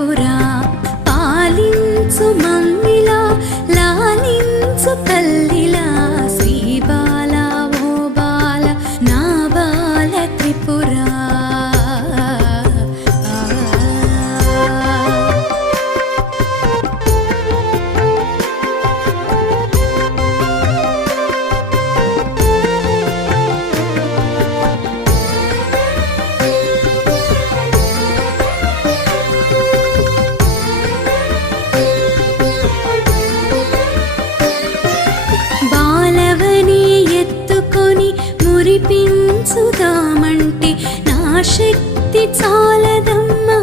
త్రిపుర పాలించు మమ్మిలా లాలించు తల్లిలా శ్రీ బాల ఓ బాల నా బాల త్రిపుర మురిపించుదామంటే నా శక్తి చాలదమ్మా